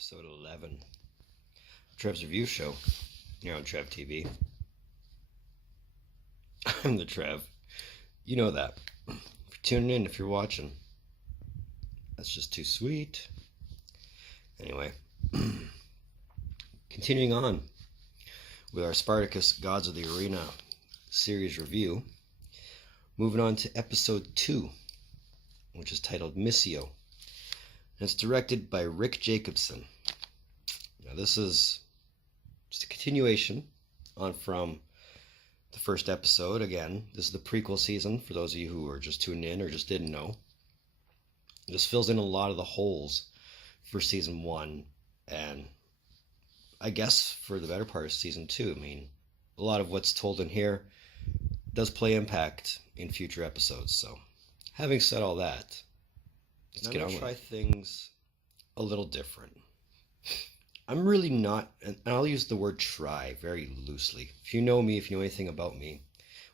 episode 11 of Trev's Review Show here on Trev TV. I'm the Trev. You know that. If you're tuning in, if you're watching, that's just too sweet. Anyway, continuing on with our Spartacus Gods of the Arena series review, moving on to episode 2, which is titled Missio. And it's directed by Rick Jacobson. Now this is just a continuation on from the first episode. Again, this is the prequel season for those of you who are just tuning in or just didn't know. This fills in a lot of the holes for season 1 and I guess for the better part of season 2. I mean, a lot of what's told in here does play impact in future episodes. So having said all that, let's get on. Try things a little different. I'm really not, and I'll use the word try very loosely. If you know me, if you know anything about me,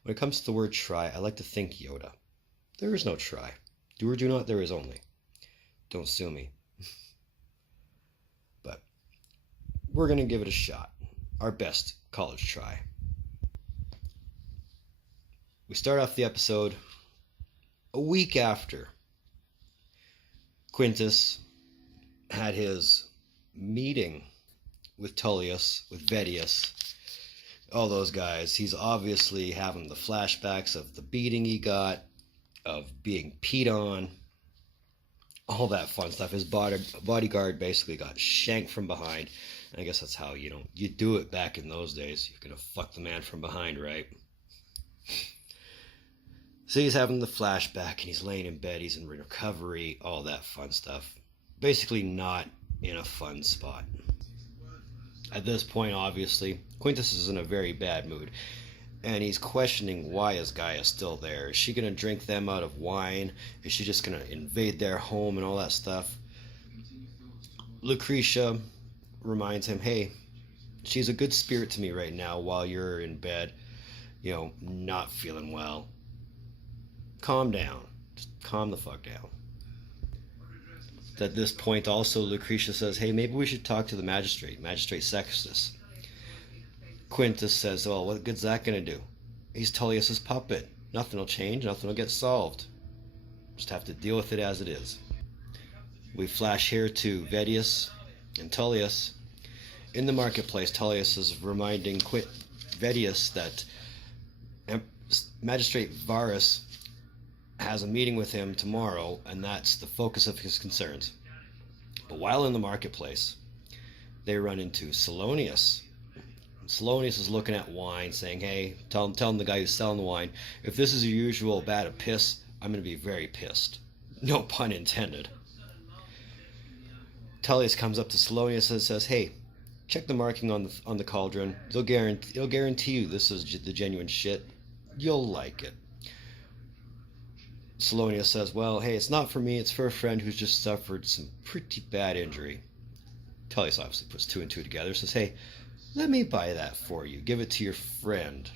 when it comes to the word try, I like to think Yoda. There is no try. Do or do not, there is only. Don't sue me. But we're going to give it a shot. Our best college try. We start off the episode a week after Quintus had his meeting with Tullius, with Vedius, all those guys. He's obviously having the flashbacks of the beating he got, of being peed on, all that fun stuff. His bodyguard basically got shanked from behind. And I guess that's how, you do it back in those days. You're going to fuck the man from behind, right? So he's having the flashback and he's laying in bed, he's in recovery, all that fun stuff. Basically not in a fun spot. At this point, obviously, Quintus is in a very bad mood. And he's questioning why is Gaia still there. Is she going to drink them out of wine? Is she just going to invade their home and all that stuff? Lucretia reminds him, hey, she's a good spirit to me right now while you're in bed, not feeling well. Calm down. Just calm the fuck down. At this point also Lucretia says, hey, maybe we should talk to the Magistrate Sextus. Quintus says, well, what good's that going to do? He's Tullius's puppet. Nothing will change, nothing will get solved. Just have to deal with it as it is. We flash here to Vedius and Tullius. In the marketplace, Tullius is reminding Vedius that Magistrate Varus has a meeting with him tomorrow, and that's the focus of his concerns. But while in the marketplace, they run into Salonius. Salonius is looking at wine, saying, hey, tell him the guy who's selling the wine, if this is your usual bat of piss, I'm going to be very pissed. No pun intended. Tullius comes up to Salonius and says, hey, check the marking on the cauldron. It'll guarantee you this is the genuine shit. You'll like it. Salonius says, well, hey, it's not for me, it's for a friend who's just suffered some pretty bad injury. Tullius obviously puts 2 and 2 together, says, hey, let me buy that for you. Give it to your friend.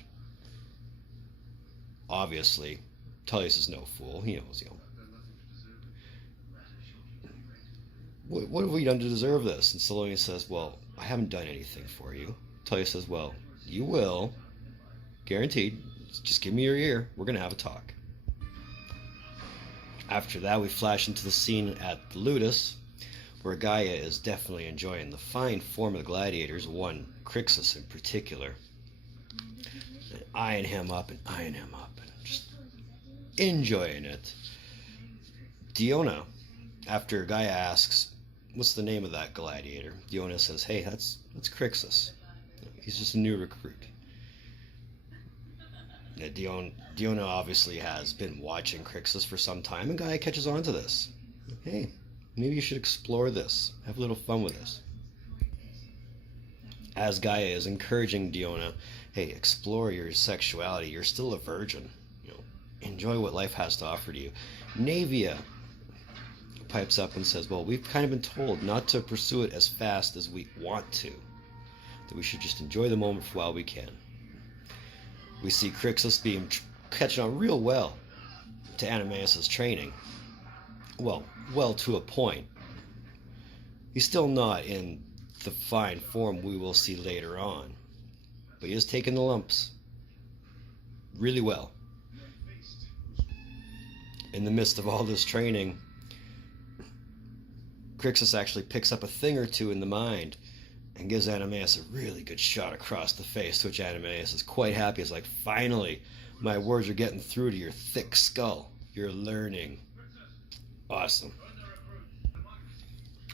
Obviously, Tullius is no fool. He knows, what have we done to deserve this? And Salonius says, well, I haven't done anything for you. Tullius says, well, you will. Guaranteed. Just give me your ear. We're going to have a talk. After that, we flash into the scene at the Ludus, where Gaia is definitely enjoying the fine form of the gladiators, one Crixus in particular, and eyeing him up and just enjoying it. Diona, after Gaia asks, what's the name of that gladiator? Diona says, hey, that's Crixus. He's just a new recruit. Diona obviously has been watching Crixus for some time, and Gaia catches on to this. Hey, maybe you should explore this. Have a little fun with this. As Gaia is encouraging Diona, hey, explore your sexuality. You're still a virgin. Enjoy what life has to offer to you. Navia pipes up and says, well, we've kind of been told not to pursue it as fast as we want to. That we should just enjoy the moment while we can. We see Crixus catching on real well to Animaeus' training. Well to a point. He's still not in the fine form we will see later on, but he is taking the lumps really well. In the midst of all this training, Crixus actually picks up a thing or two in the mind and gives Animaeus a really good shot across the face, to which Animaeus is quite happy. He's like, finally, my words are getting through to your thick skull. You're learning. Awesome.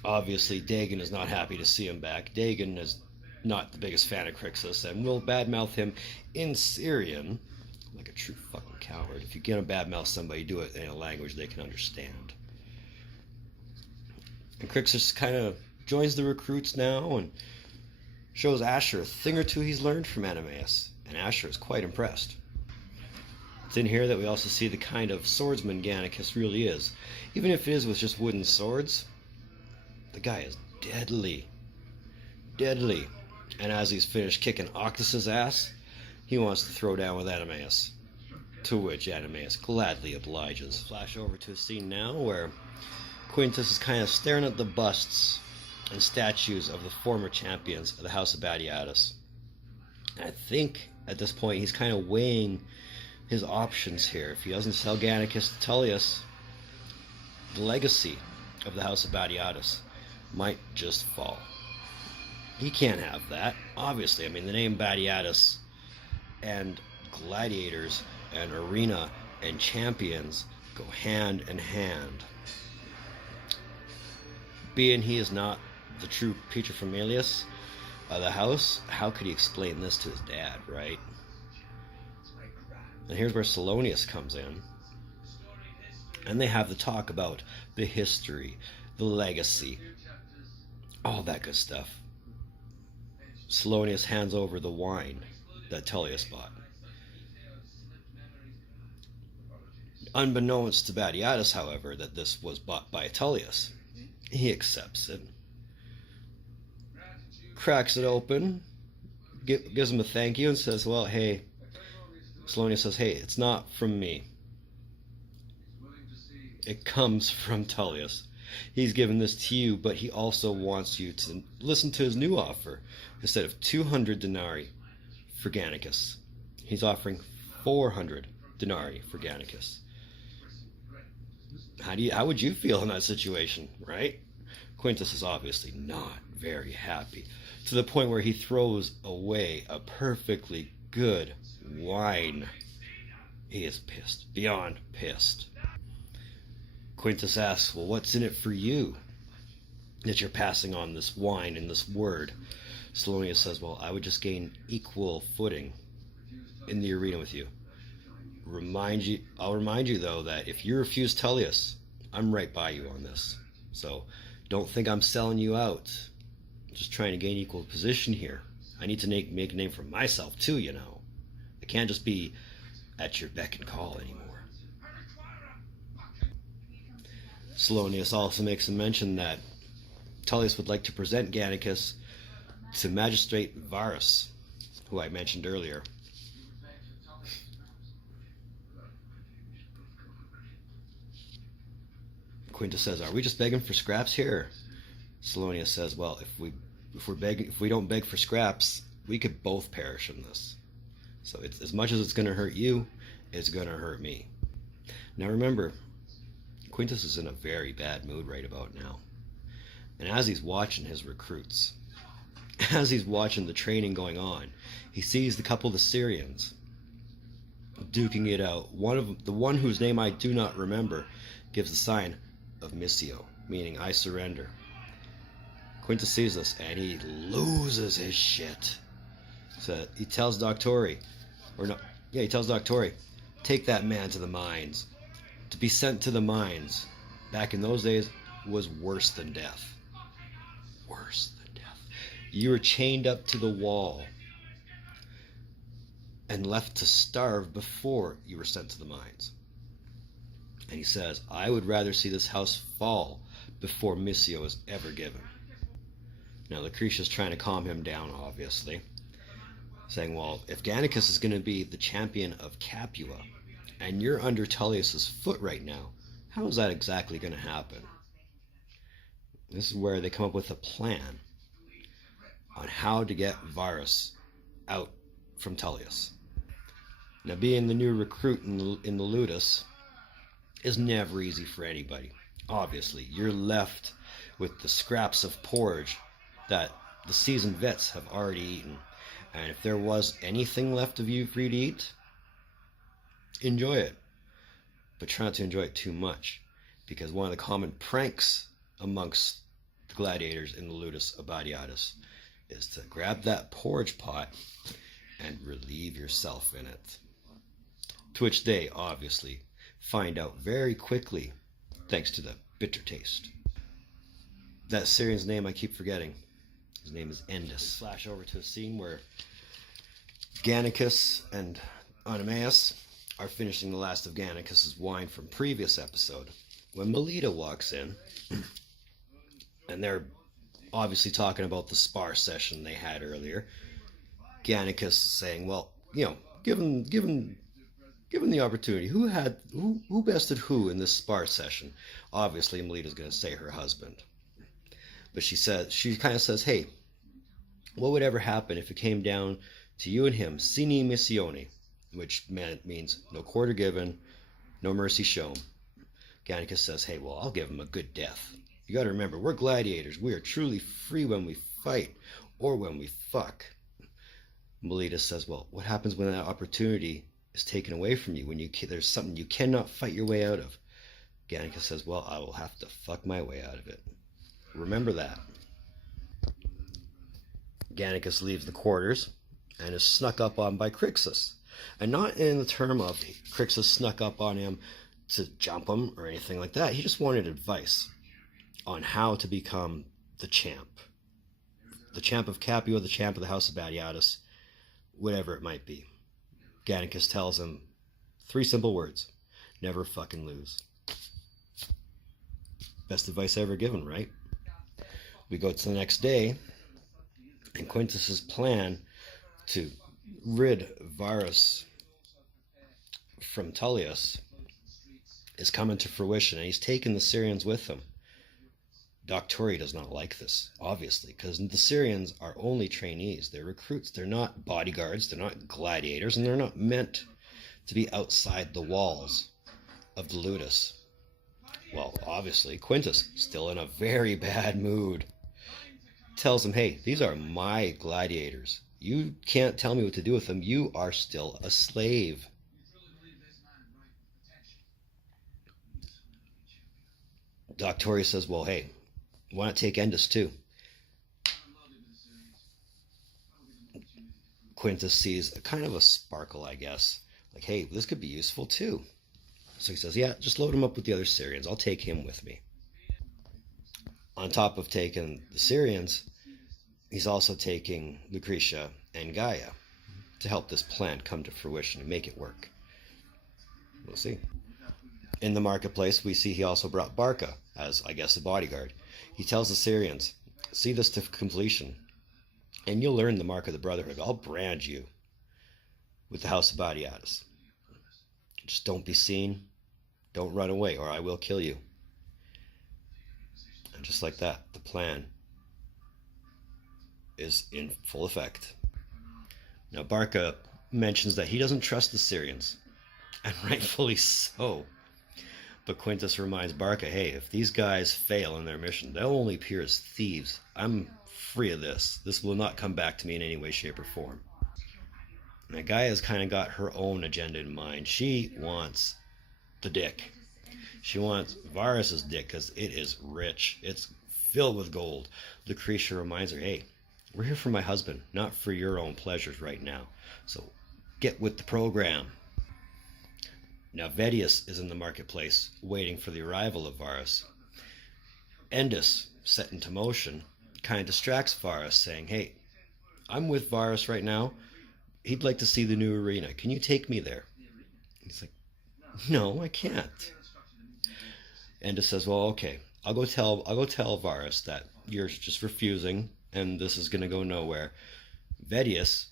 Obviously, Dagon is not happy to see him back. Dagon is not the biggest fan of Crixus and will badmouth him in Syrian, like a true fucking coward. If you're gonna badmouth somebody, do it in a language they can understand. And Crixus kind of joins the recruits now and shows Asher a thing or two he's learned from Animaeus, and Asher is quite impressed. It's in here that we also see the kind of swordsman Gannicus really is. Even if it is with just wooden swords, the guy is deadly. Deadly. And as he's finished kicking Octus's ass, he wants to throw down with Animaeus, to which Animaeus gladly obliges. Flash over to a scene now where Quintus is kind of staring at the busts and statues of the former champions of the House of Batiatus. I think at this point he's kind of weighing his options here. If he doesn't sell Gannicus to Tullius, the legacy of the House of Batiatus might just fall. He can't have that, obviously. I mean, the name Batiatus and gladiators and arena and champions go hand in hand. Being he is not the true paterfamilias of the house, how could he explain this to his dad, right? And here's where Salonius comes in. And they have the talk about the history, the legacy, all that good stuff. Salonius hands over the wine that Tullius bought. Unbeknownst to Batiatus, however, that this was bought by Tullius. He accepts it, cracks it open, gives him a thank you, and says, well, hey, Salonius says, hey, it's not from me. It comes from Tullius. He's given this to you, but he also wants you to listen to his new offer. Instead of 200 denarii for Gannicus, he's offering 400 denarii for Gannicus. How would you feel in that situation, right? Quintus is obviously not very happy, to the point where he throws away a perfectly good wine. He is pissed, beyond pissed. Quintus asks, well, what's in it for you that you're passing on this wine and this word? Salonius says, well, I would just gain equal footing in the arena with you. I'll remind you, though, that if you refuse Tullius, I'm right by you on this. So don't think I'm selling you out. I'm just trying to gain equal position here. I need to make a name for myself, too, you know. I can't just be at your beck and call anymore. Salonius also makes a mention that Tullius would like to present Gannicus to Magistrate Varus, who I mentioned earlier. Quintus says, are we just begging for scraps here? Salonius says, well, if we don't beg for scraps, we could both perish in this. So it's, as much as it's going to hurt you, it's going to hurt me. Now remember, Quintus is in a very bad mood right about now. And as he's watching his recruits, as he's watching the training going on, he sees the couple of the Syrians duking it out. The one whose name I do not remember gives the sign of Missio, meaning I surrender. Quintus sees this and he loses his shit. So he tells Doctori, take that man to the mines. To be sent to the mines back in those days was worse than death. Worse than death. You were chained up to the wall and left to starve before you were sent to the mines. And he says, I would rather see this house fall before Missio is ever given. Now Lucretia's trying to calm him down, obviously, saying, well, if Gannicus is going to be the champion of Capua, and you're under Tullius's foot right now, how is that exactly going to happen? This is where they come up with a plan on how to get Varus out from Tullius. Now, being the new recruit in the Ludus is never easy for anybody. Obviously, you're left with the scraps of porridge that the seasoned vets have already eaten. And if there was anything left of you for you to eat, enjoy it. But try not to enjoy it too much. Because one of the common pranks amongst the gladiators in the Ludus Abadiatus is to grab that porridge pot and relieve yourself in it. To which they, obviously, find out very quickly, thanks to the bitter taste. That Syrian's name I keep forgetting. His name is Endus. Flash over to a scene where Gannicus and Oenomaus are finishing the last of Gannicus's wine from previous episode. When Melita walks in, and they're obviously talking about the spar session they had earlier, Gannicus is saying, well, given the opportunity, who bested who in this spar session? Obviously, Melita's going to say her husband. But she kind of says, hey, what would ever happen if it came down to you and him, sine missione, which means no quarter given, no mercy shown. Gannicus says, hey, well, I'll give him a good death. You got to remember, we're gladiators. We are truly free when we fight or when we fuck. Melita says, well, what happens when that opportunity is taken away from you, when there's something you cannot fight your way out of? Gannicus says, well, I will have to fuck my way out of it. Remember that. Gannicus leaves the quarters and is snuck up on by Crixus. And not in the term of Crixus snuck up on him to jump him or anything like that. He just wanted advice on how to become the champ. The champ of Capua, the champ of the House of Badiatus, whatever it might be. Gannicus tells him 3 simple words: never fucking lose. Best advice ever given, right? We go to the next day, and Quintus's plan to rid Varus from Tullius is coming to fruition, and he's taking the Syrians with him. Doctori does not like this, obviously, because the Syrians are only trainees. They're recruits. They're not bodyguards. They're not gladiators, and they're not meant to be outside the walls of the Ludus. Well, obviously, Quintus, still in a very bad mood, tells him, hey, these are my gladiators. You can't tell me what to do with them. You are still a slave. Doctori says, well, hey, why not take Endus too? Quintus sees a kind of a sparkle, I guess. Like, hey, this could be useful too. So he says, yeah, just load him up with the other Syrians. I'll take him with me. On top of taking the Syrians, he's also taking Lucretia and Gaia to help this plan come to fruition and make it work. We'll see. In the marketplace, we see he also brought Barca as, I guess, a bodyguard. He tells the Syrians, see this to completion, and you'll learn the mark of the Brotherhood. I'll brand you with the House of Badiatus. Just don't be seen. Don't run away, or I will kill you. And just like that, the plan is in full effect. Now, Barca mentions that he doesn't trust the Syrians, and rightfully so. But Quintus reminds Barca, hey, if these guys fail in their mission, they'll only appear as thieves. I'm free of this. This will not come back to me in any way, shape, or form. Now, Gaia's kind of got her own agenda in mind. She wants the dick. She wants Varus's dick because it is rich. It's filled with gold. Lucretia reminds her, hey, we're here for my husband, not for your own pleasures right now. So get with the program. Now, Vedius is in the marketplace, waiting for the arrival of Varus. Endus, set into motion, kind of distracts Varus, saying, hey, I'm with Varus right now. He'd like to see the new arena. Can you take me there? He's like, no, I can't. Endus says, well, okay, I'll go tell Varus that you're just refusing, and this is going to go nowhere. Vedius,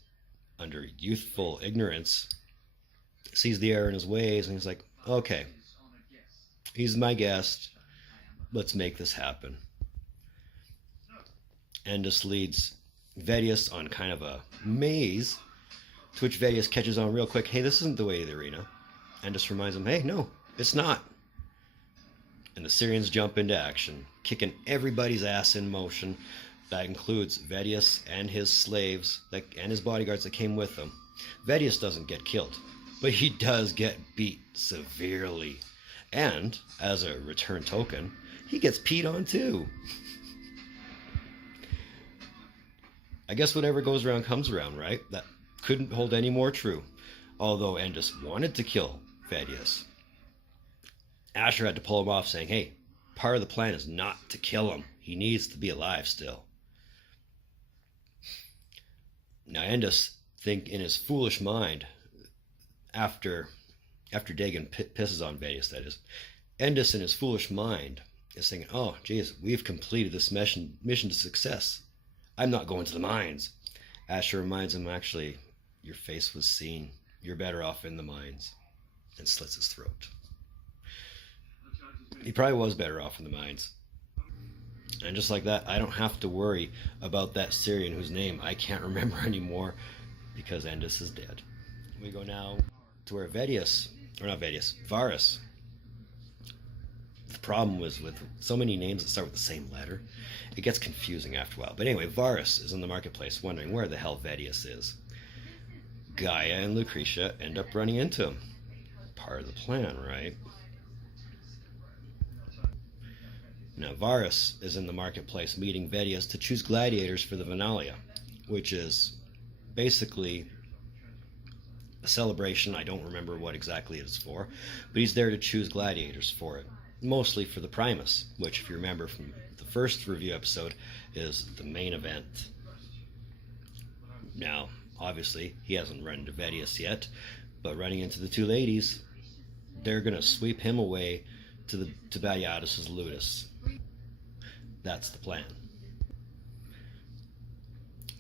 under youthful ignorance, sees the error in his ways, and he's like, okay, he's my guest. Let's make this happen. Endus leads Vedius on kind of a maze, to which Vedius catches on real quick. Hey, this isn't the way to the arena. Endus reminds him, hey, no, it's not. And the Syrians jump into action, kicking everybody's ass in motion. That includes Vedius and his slaves and his bodyguards that came with him. Vedius doesn't get killed, but he does get beat severely. And, as a return token, he gets peed on too. I guess whatever goes around comes around, right? That couldn't hold any more true. Although Endus wanted to kill Vedius, Asher had to pull him off, saying, hey, part of the plan is not to kill him. He needs to be alive still. Now Endus, think in his foolish mind, after Dagon pisses on Vedius, that is, Endus in his foolish mind is thinking, oh, geez, we've completed this mission to success. I'm not going to the mines. Asher reminds him, actually, your face was seen. You're better off in the mines. And slits his throat. He probably was better off in the mines. And just like that, I don't have to worry about that Syrian whose name I can't remember anymore because Endus is dead. We go now to where Varus. The problem was with so many names that start with the same letter, it gets confusing after a while. But anyway, Varus is in the marketplace wondering where the hell Vedius is. Gaia and Lucretia end up running into him. Part of the plan, right? Now Varus is in the marketplace meeting Vedius to choose gladiators for the Venalia, which is basically a celebration. I don't remember what exactly it is for, but he's there to choose gladiators for it. Mostly for the Primus, which, if you remember from the first review episode, is the main event. Now, obviously, he hasn't run into Vedius yet, but running into the two ladies, they're going to sweep him away to Batiatus's Ludus. That's the plan.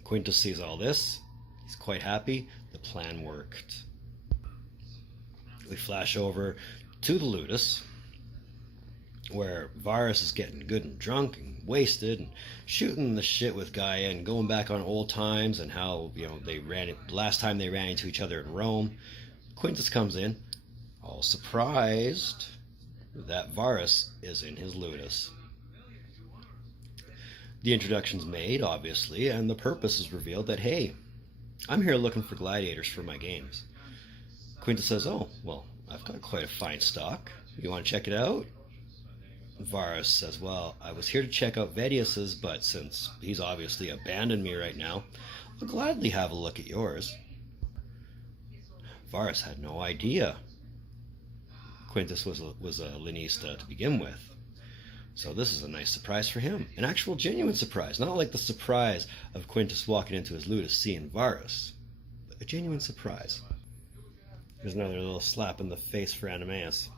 Quintus sees all this. He's quite happy. The plan worked. We flash over to the Ludus, where Varus is getting good and drunk and wasted and shooting the shit with Gaia and going back on old times and how, last time they ran into each other in Rome. Quintus comes in, all surprised that Varus is in his Ludus. The introduction's made, obviously, and the purpose is revealed that, hey, I'm here looking for gladiators for my games. Quintus says, oh, well, I've got quite a fine stock. You want to check it out? Varus says, well, I was here to check out Vedius's, but since he's obviously abandoned me right now, I'll gladly have a look at yours. Varus had no idea Quintus was a Linista to begin with. So this is a nice surprise for him. An actual genuine surprise. Not like the surprise of Quintus walking into his Ludus seeing Varus. But a genuine surprise. There's another little slap in the face for Animaeus.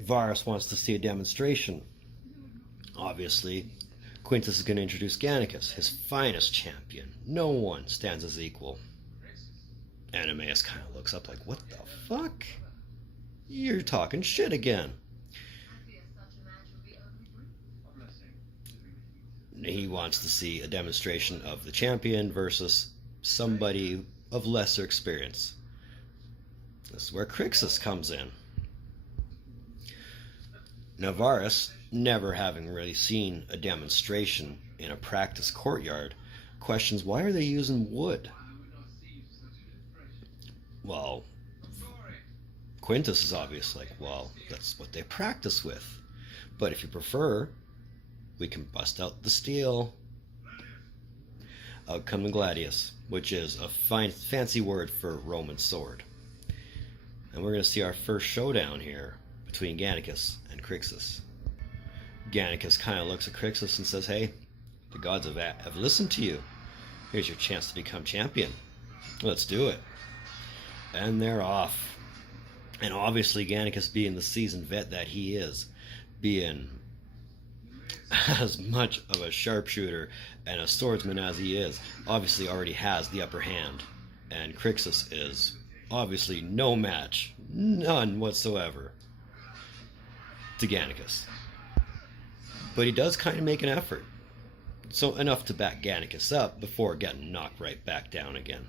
Varus wants to see a demonstration. Obviously, Quintus is going to introduce Gannicus, his finest champion. No one stands as equal. Animaeus kind of looks up like, what the fuck? You're talking shit again. He wants to see a demonstration of the champion versus somebody of lesser experience. This is where Crixus comes in. Now Varus, never having really seen a demonstration in a practice courtyard, questions why are they using wood? Well, Quintus is obviously like, well, that's what they practice with. But if you prefer, we can bust out the steel. Out come the gladius, which is a fancy word for Roman sword. And we're going to see our first showdown here between Gannicus and Crixus. Gannicus kind of looks at Crixus and says, hey, the gods have listened to you. Here's your chance to become champion. Let's do it. And they're off. And obviously Gannicus, being the seasoned vet that he is, being as much of a sharpshooter and a swordsman as he is, obviously already has the upper hand. And Crixus is obviously no match, none whatsoever, to Gannicus. But he does kind of make an effort. so enough to back Gannicus up before getting knocked right back down again.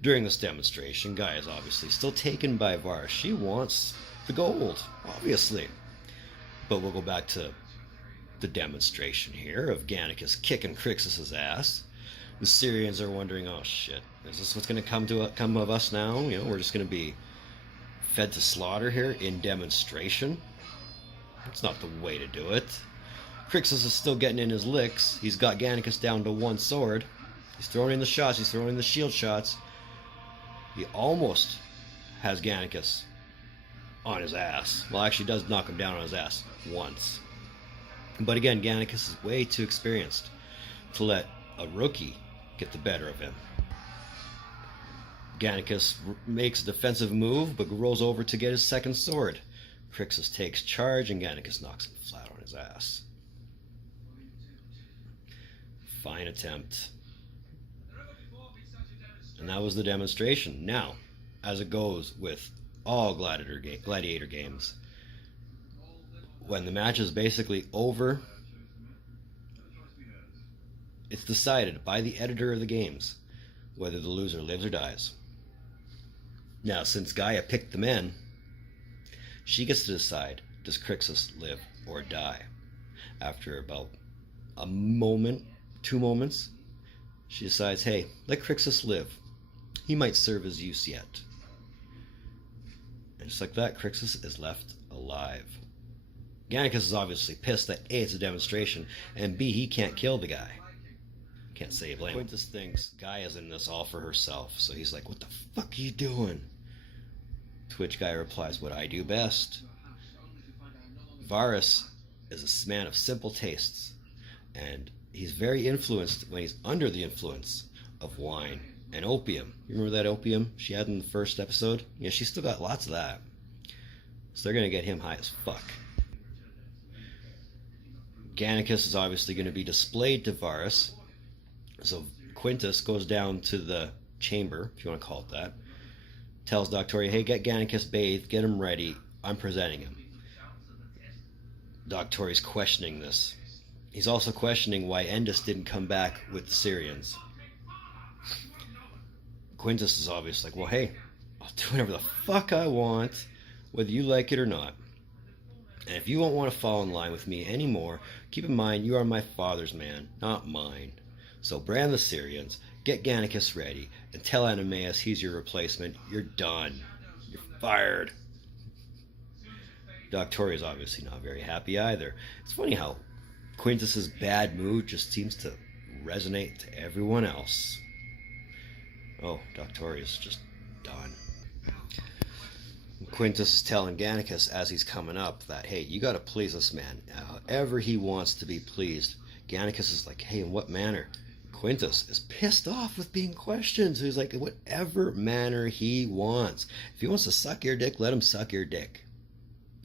During this demonstration, Guy is obviously still taken by Varus. She wants the gold, obviously. But we'll go back to the demonstration here of Gannicus kicking Crixus's ass. The Syrians are wondering, oh shit, is this what's going to come of us now? You know, we're just going to be fed to slaughter here in demonstration? That's not the way to do it. Crixus is still getting in his licks. He's got Gannicus down to one sword. He's throwing in the shots. He's throwing in the shield shots. He almost has Gannicus on his ass. Well, actually does knock him down on his ass once. But again, Gannicus is way too experienced to let a rookie get the better of him. Gannicus makes a defensive move, but rolls over to get his second sword. Crixus takes charge, and Gannicus knocks him flat on his ass. Fine attempt. And that was the demonstration. Now, as it goes with all gladiator games, when the match is basically over, it's decided by the editor of the games whether the loser lives or dies. Now, since Gaia picked the men, she gets to decide, does Crixus live or die? After about a moment, 2 moments, she decides, hey, let Crixus live. He might serve his use yet. And just like that, Crixus is left alive. Gannicus is obviously pissed that A, it's a demonstration, and B, he can't kill the guy. Can't say blame. Quintus thinks Gaia's in this all for herself, so he's like, what the fuck are you doing? To which Gaia replies, what I do best. Varus is a man of simple tastes, and he's very influenced when he's under the influence of wine and opium. You remember that opium she had in the first episode? Yeah, she's still got lots of that. So they're going to get him high as fuck. Gannicus is obviously going to be displayed to Varus. So Quintus goes down to the chamber, if you want to call it that, tells Doctoria, hey, get Gannicus bathed, get him ready, I'm presenting him. Doctoria's questioning this. He's also questioning why Endus didn't come back with the Syrians. Quintus is obviously like, well, hey, I'll do whatever the fuck I want, whether you like it or not. And if you won't want to fall in line with me anymore, keep in mind you are my father's man, not mine. So brand the Syrians, get Gannicus ready, and tell Animaeus he's your replacement. You're done. You're fired. Doctoria's obviously not very happy either. It's funny how Quintus's bad mood just seems to resonate to everyone else. Oh, Doctoria's just done. Quintus is telling Gannicus as he's coming up that, hey, you got to please this man. However he wants to be pleased. Gannicus is like, hey, in what manner? Quintus is pissed off with being questioned. So he's like, whatever manner he wants. If he wants to suck your dick, let him suck your dick.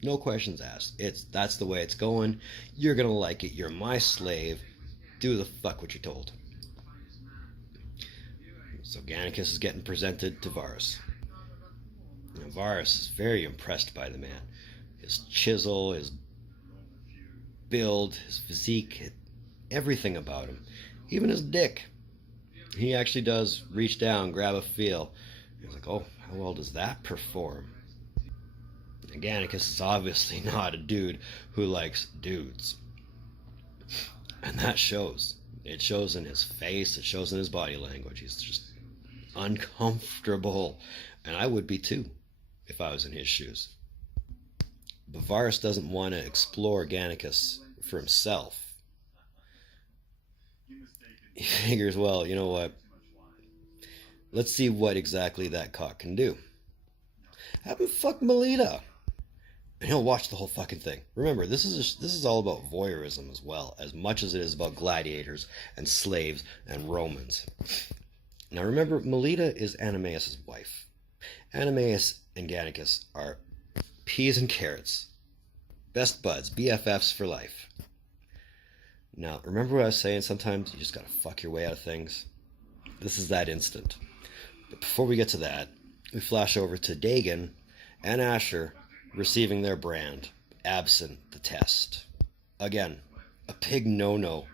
No questions asked. That's the way it's going. You're going to like it. You're my slave. Do the fuck what you're told. So Gannicus is getting presented to Varus. Now, Varus is very impressed by the man. His chisel, his build, his physique, everything about him. Even his dick. He actually does reach down, grab a feel. He's like, oh, how well does that perform? And Gannicus is obviously not a dude who likes dudes. And that shows. It shows in his face. It shows in his body language. He's just uncomfortable. And I would be too if I was in his shoes. But Varus doesn't want to explore Gannicus for himself. He figures, well, you know what? Let's see what exactly that cock can do. Have him fuck Melita. And he'll watch the whole fucking thing. Remember, this is all about voyeurism as well, as much as it is about gladiators and slaves and Romans. Now remember, Melita is Animaeus' wife. Animaeus and Gannicus are peas and carrots. Best buds, BFFs for life. Now, remember what I was saying? Sometimes you just gotta fuck your way out of things. This is that instant. But before we get to that, we flash over to Dagon and Asher receiving their brand, absent the test. Again, a big no-no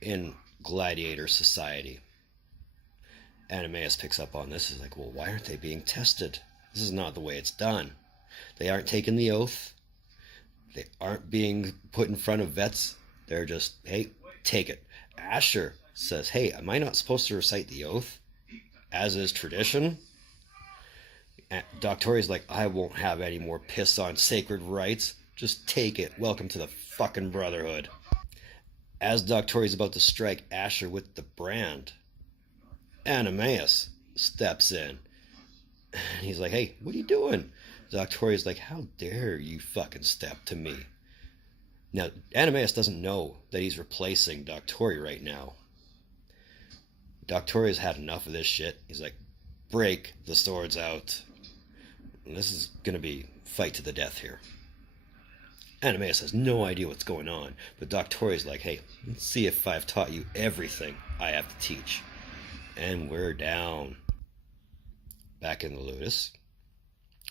in gladiator society. Animaeus picks up on this. He's like, well, why aren't they being tested? This is not the way it's done. They aren't taking the oath. They aren't being put in front of vets. They're just, hey, take it. Asher says, hey, am I not supposed to recite the oath, as is tradition? And Doctori's like, I won't have any more piss on sacred rites. Just take it. Welcome to the fucking Brotherhood. As Doctori's about to strike Asher with the brand, Animaeus steps in. And he's like, hey, what are you doing? Doctori's like, how dare you fucking step to me? Now, Animaeus doesn't know that he's replacing Doctori right now. Doctori has had enough of this shit. He's like, break the swords out. And this is going to be fight to the death here. Animaeus has no idea what's going on, but Doctori's like, hey, let's see if I've taught you everything I have to teach. And we're down. Back in the Ludus,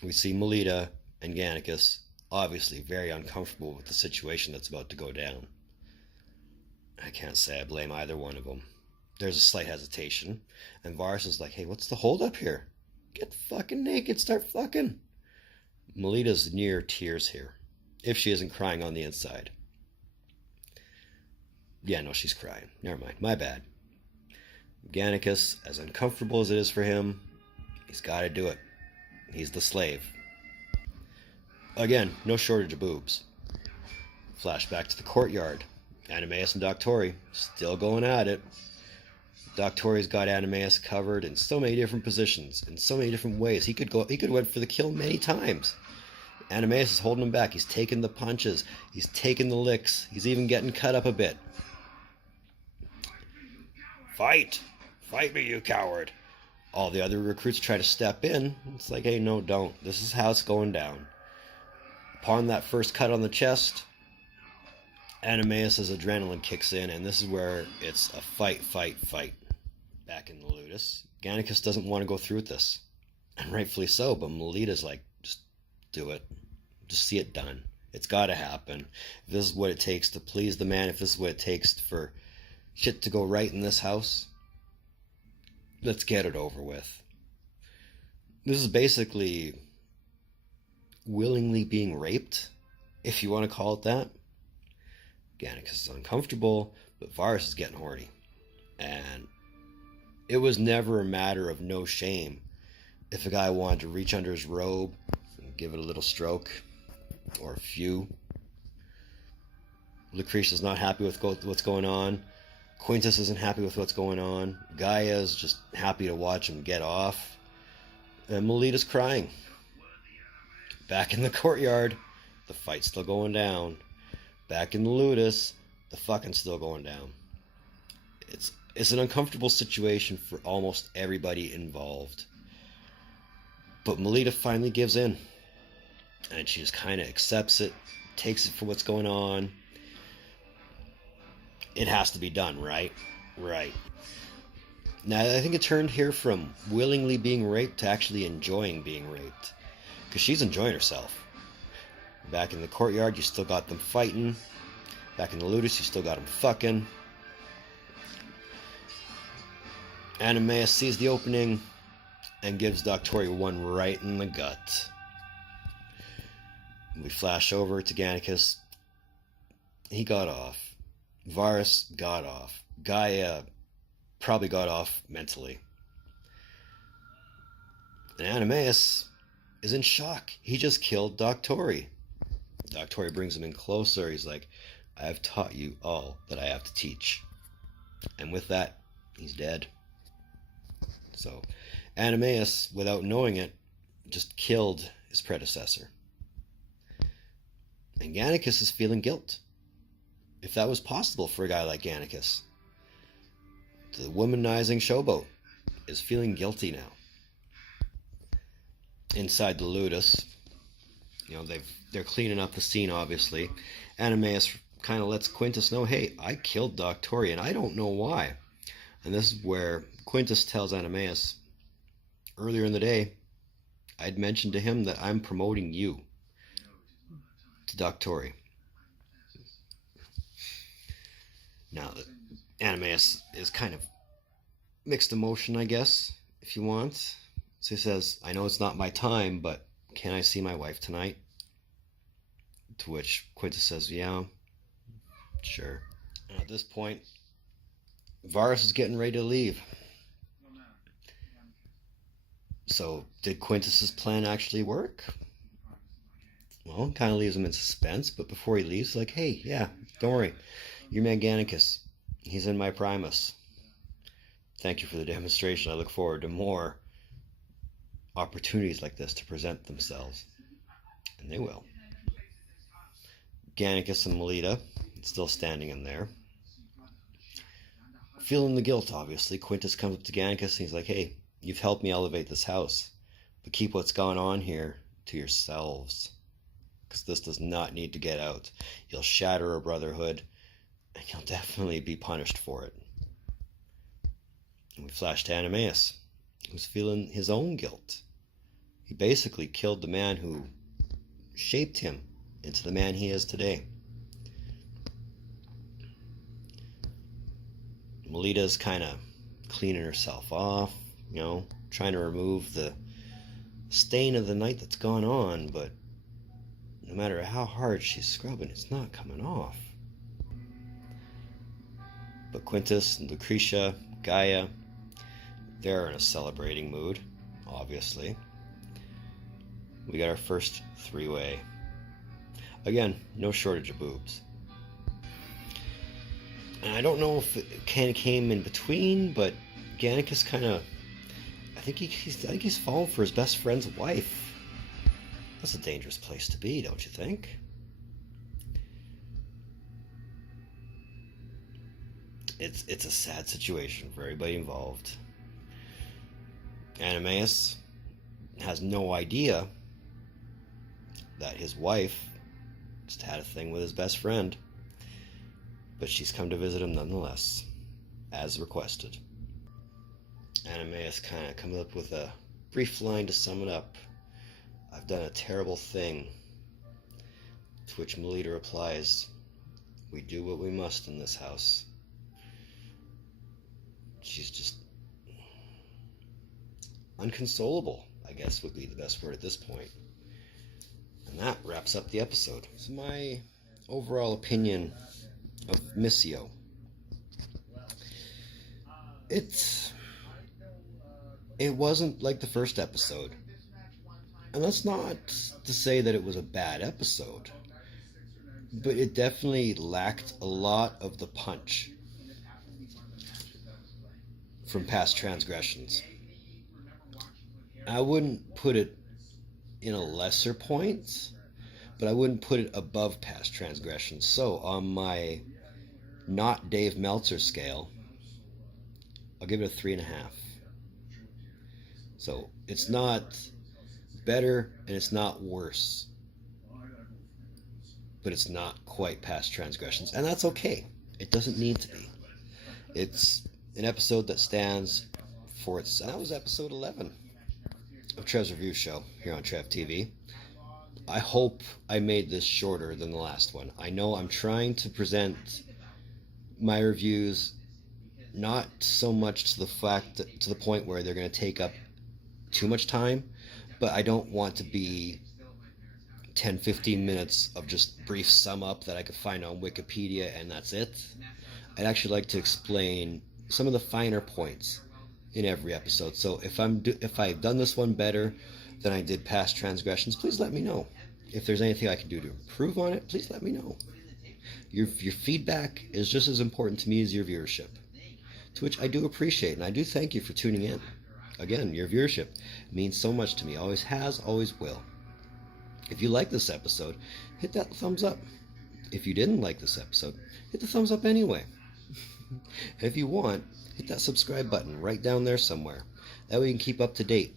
we see Melita and Gannicus obviously very uncomfortable with the situation that's about to go down. I can't say I blame either one of them. There's a slight hesitation, and Varus is like, hey, what's the holdup here? Get fucking naked, start fucking. Melita's near tears here, if she isn't crying on the inside. Yeah, no, she's crying. Never mind, my bad. Gannicus, as uncomfortable as it is for him, he's got to do it. He's the slave. Again, no shortage of boobs. Flashback to the courtyard. Animaeus and Doctori still going at it. Doctori's got Animaeus covered in so many different positions, in so many different ways. He could went for the kill many times. Animaeus is holding him back. He's taking the punches. He's taking the licks. He's even getting cut up a bit. Fight! Fight me, you coward! All the other recruits try to step in. It's like, hey, no, don't. This is how it's going down. Upon that first cut on the chest, Animaeus' adrenaline kicks in, and this is where it's a fight, fight, fight. Back in the Ludus, Gannicus doesn't want to go through with this. And rightfully so, but Melita's like, just do it. Just see it done. It's got to happen. If this is what it takes to please the man, if this is what it takes for shit to go right in this house, let's get it over with. This is basically willingly being raped, if you want to call it that. Gannicus is uncomfortable, but Varus is getting horny. And it was never a matter of no shame if a guy wanted to reach under his robe and give it a little stroke, or a few. Lucretia's not happy with what's going on. Quintus isn't happy with what's going on. Gaia's just happy to watch him get off. And Melita's crying. Back in the courtyard, the fight's still going down. Back in the Ludus, the fucking still going down. It's an uncomfortable situation for almost everybody involved. But Melita finally gives in. And she just kind of accepts it, takes it for what's going on. It has to be done, right? Right. Now, I think it turned here from willingly being raped to actually enjoying being raped. Because she's enjoying herself. Back in the courtyard, you still got them fighting. Back in the Ludus, you still got them fucking. Animaeus sees the opening and gives Doctori one right in the gut. We flash over to Gannicus. He got off. Varus got off. Gaia probably got off mentally. And Animaeus is in shock. He just killed Doctori. Doctori brings him in closer. He's like, I have taught you all that I have to teach. And with that, he's dead. So Animaeus, without knowing it, just killed his predecessor. And Gannicus is feeling guilt. If that was possible for a guy like Gannicus. The womanizing showboat is feeling guilty now. Inside the Ludus, they're cleaning up the scene, obviously. Animaeus kind of lets Quintus know, hey, I killed Doctori, and I don't know why. And this is where Quintus tells Animaeus, earlier in the day, I'd mentioned to him that I'm promoting you to Doctori. Now, Animus is kind of mixed emotion, I guess, if you want. So he says, I know it's not my time, but can I see my wife tonight? To which Quintus says, yeah, sure. And at this point, Varus is getting ready to leave. So did Quintus's plan actually work? Well, it kind of leaves him in suspense, but before he leaves, like, hey, yeah, don't worry. You're Manganicus. He's in my Primus. Thank you for the demonstration. I look forward to more opportunities like this to present themselves. And they will. Gannicus and Melita still standing in there. Feeling the guilt, obviously, Quintus comes up to Gannicus and he's like, hey, you've helped me elevate this house, but keep what's gone on here to yourselves, because this does not need to get out. You'll shatter a brotherhood, and you'll definitely be punished for it. And we flash to Animaeus, who's feeling his own guilt. He basically killed the man who shaped him into the man he is today. Melita's kind of cleaning herself off, trying to remove the stain of the night that's gone on, but no matter how hard she's scrubbing, it's not coming off. But Quintus and Lucretia, Gaia, they're in a celebrating mood, obviously. We got our first three-way. Again, no shortage of boobs. And I don't know if it came in between, but Gannicus kind of, I think he's fallen for his best friend's wife. That's a dangerous place to be, don't you think? It's a sad situation for everybody involved. Animaeus has no idea that his wife just had a thing with his best friend, but she's come to visit him nonetheless, as requested. Animaeus kind of comes up with a brief line to sum it up. I've done a terrible thing. To which Melita replies, we do what we must in this house. She's just unconsolable, I guess would be the best word at this point. And that wraps up the episode. So my overall opinion of Missio. It wasn't like the first episode. And that's not to say that it was a bad episode. But it definitely lacked a lot of the punch from past transgressions. I wouldn't put it in a lesser point, but I wouldn't put it above past transgressions. So on my not Dave Meltzer scale, I'll give it a 3.5. So it's not better and it's not worse, but it's not quite past transgressions, and that's okay. It doesn't need to be. It's an episode that stands for its, and that was episode 11 of Trev's Review Show here on Trev TV. I hope I made this shorter than the last one. I know I'm trying to present my reviews not so much to the point where they're going to take up too much time, but I don't want to be 10-15 minutes of just brief sum up that I could find on Wikipedia and that's it. I'd actually like to explain some of the finer points in every episode. So if I've done this one better than I did past transgressions, please let me know. If there's anything I can do to improve on it, please let me know. Your feedback is just as important to me as your viewership, to which I do appreciate, and I do thank you for tuning in. Again, your viewership means so much to me. Always has, always will. If you like this episode, hit that thumbs up. If you didn't like this episode, hit the thumbs up anyway. If you want, hit that subscribe button right down there somewhere. That way you can keep up to date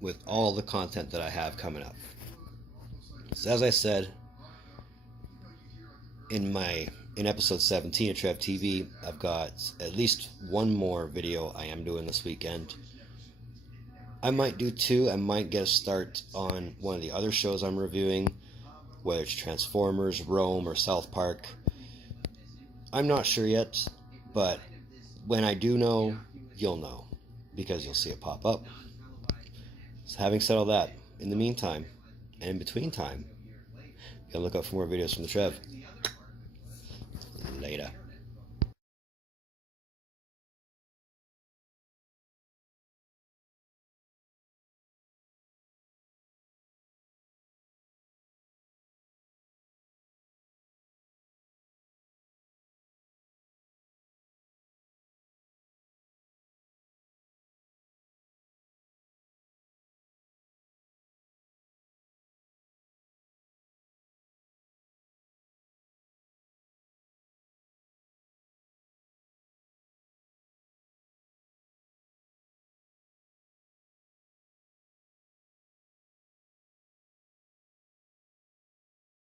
with all the content that I have coming up. So as I said, in episode 17 of Trev TV, I've got at least one more video I am doing this weekend. I might do 2. I might get a start on one of the other shows I'm reviewing, whether it's Transformers, Rome, or South Park. I'm not sure yet, But when I do know, you'll know, because you'll see it pop up. So having said all that, in the meantime, and in between time, you can look up for more videos from the Trev. Later.